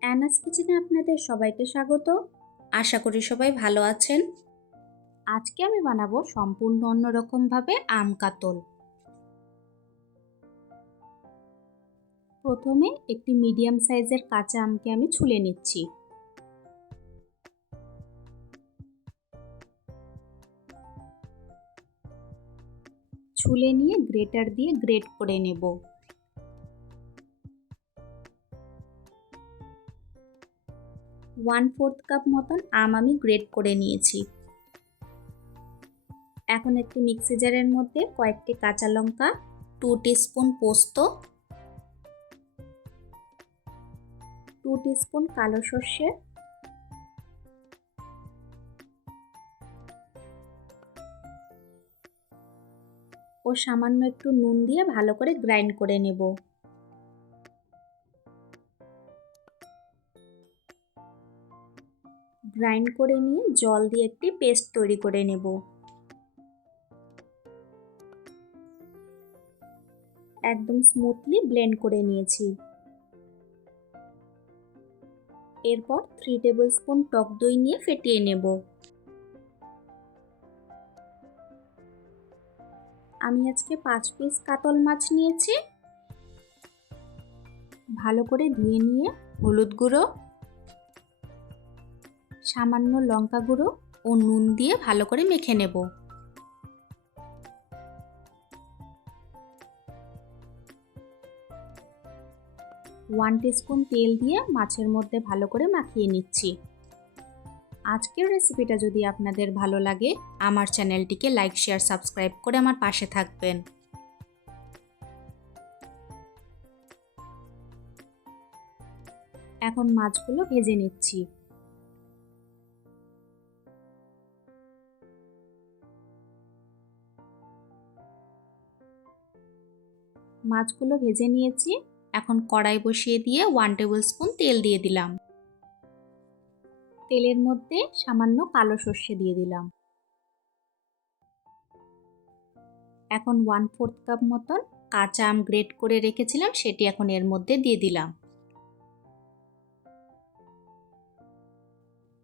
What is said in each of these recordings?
অ্যানাস কিচেনে আপনাদের সবাইকে স্বাগত। আশা করি সবাই ভালো আছেন। আজকে আমি বানাবো সম্পূর্ণ অন্যরকমভাবে আম কাতল। প্রথমে একটি মিডিয়াম সাইজের কাঁচা আমকে আমি ছুলে নিচ্ছি। ছুলে নিয়ে গ্রেটার দিয়ে গ্রেট করে নেব। ওয়ান ফোর্থ কাপ মতন আম আমি গ্রেট করে নিয়েছি। এখন একটি মিক্সি জারের মধ্যে কয়েকটি কাঁচা লঙ্কা টু স্পুন পোস্ত টু স্পুন কালো সর্ষে, ও সামান্য একটু নুন দিয়ে ভালো করে গ্রাইন্ড করে নেব। গ্রাইন্ড করে নিয়ে জল দিয়ে একটি পেস্ট তৈরি করে নেব। একদম স্মুথলি ব্লেন্ড করে নিয়েছি। এরপর থ্রি টেবিল স্পুন টক দই নিয়ে ফেটিয়ে নেব। আমি আজকে পাঁচ পিস কাতল মাছ নিয়েছি। ভালো করে ধুয়ে নিয়ে হলুদ গুঁড়ো সামান্য লঙ্কা গুঁড়ো ও নুন দিয়ে ভালো করে মেখে নেব। ওয়ান স্পুন তেল দিয়ে মাছের মধ্যে ভালো করে মাখিয়ে নিচ্ছি। আজকের রেসিপিটা যদি আপনাদের ভালো লাগে, আমার চ্যানেলটিকে লাইক, শেয়ার, সাবস্ক্রাইব করে আমার পাশে থাকবেন। এখন মাছগুলো ভেজে নিচ্ছি। মাছগুলো ভেজে নিয়েছি। এখন কড়াই বসিয়ে দিয়ে ওয়ান টেবিল স্পুন তেল দিয়ে দিলাম। তেলের মধ্যে সামান্য কালো সর্ষে দিয়ে দিলাম। এখন ওয়ান ফোর্থ কাপ মতন কাঁচা আম গ্রেট করে রেখেছিলাম, সেটি এখন এর মধ্যে দিয়ে দিলাম।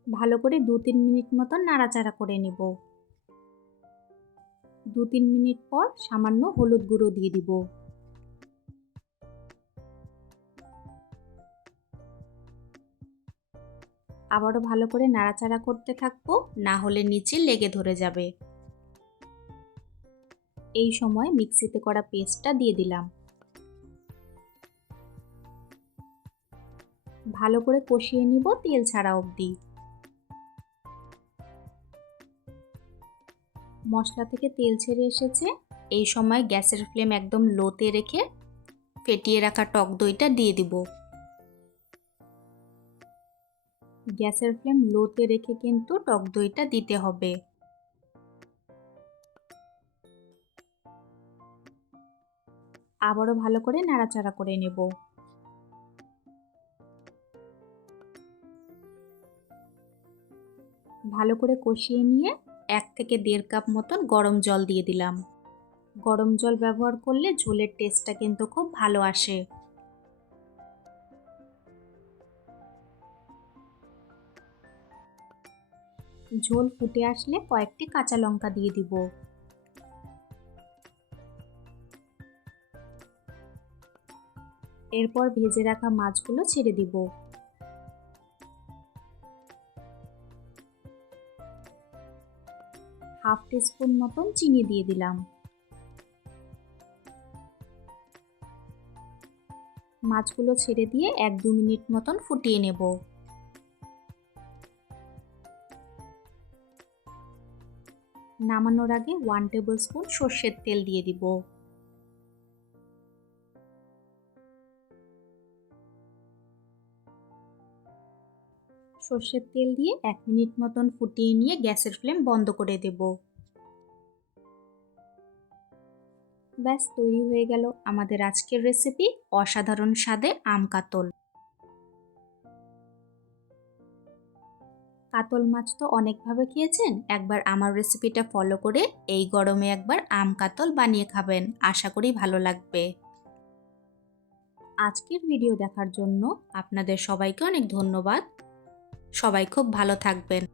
ভালো করে দু তিন মিনিট মতন নাড়াচাড়া করে নেব। দু তিন মিনিট পর সামান্য হলুদ গুঁড়ো দিয়ে দিব। আবারও ভালো করে নাড়াচাড়া করতে থাকব, না হলে নিচে লেগে ধরে যাবে। এই সময় মিক্সিতে করা পেস্টটা দিয়ে দিলাম। ভালো করে কষিয়ে নিব তেল ছাড়া অবধি। মশলা থেকে তেল ছেড়ে এসেছে। এই সময় গ্যাসের ফ্লেম একদম লোতে রেখে ফেটিয়ে রাখা টক দইটা দিয়ে দিব। গ্যাসের ফ্লেম লোতে রেখে কিন্তু টক দইটা দিতে হবে। আবারও ভালো করে নাড়াচাড়া করে নেব। ভালো করে কষিয়ে নিয়ে এক থেকে দেড় কাপ মতন গরম জল দিয়ে দিলাম। গরম জল ব্যবহার করলে ঝোলের টেস্টটা কিন্তু খুব ভালো আসে। ঝোল ফুটে আসলে কয়েকটি কাঁচা লঙ্কা দিয়ে দিব। এরপর ভেজে রাখা মাছগুলো ছেড়ে দিব। হাফ টিস্পুন মতন চিনি দিয়ে দিলাম। মাছগুলো ছেড়ে দিয়ে এক দু মিনিট মতন ফুটিয়ে নেব। নামানোর আগে ওয়ান টেবিল স্পুন সর্ষের তেল দিয়ে দিব। সর্ষের তেল দিয়ে এক মিনিট মতন ফুটিয়ে নিয়ে গ্যাসের ফ্লেম বন্ধ করে দেব। ব্যাস, তৈরি হয়ে গেল আমাদের আজকের রেসিপি অসাধারণ স্বাদে আম কাতল কাতল মাছ তো অনেকভাবে খেয়েছেন, একবার আমার রেসিপিটা ফলো করে এই গরমে একবার আম কাতল বানিয়ে খাবেন, আশা করি ভালো লাগবে। আজকের ভিডিও দেখার জন্য আপনাদের সবাইকে অনেক ধন্যবাদ। সবাই খুব ভালো থাকবেন।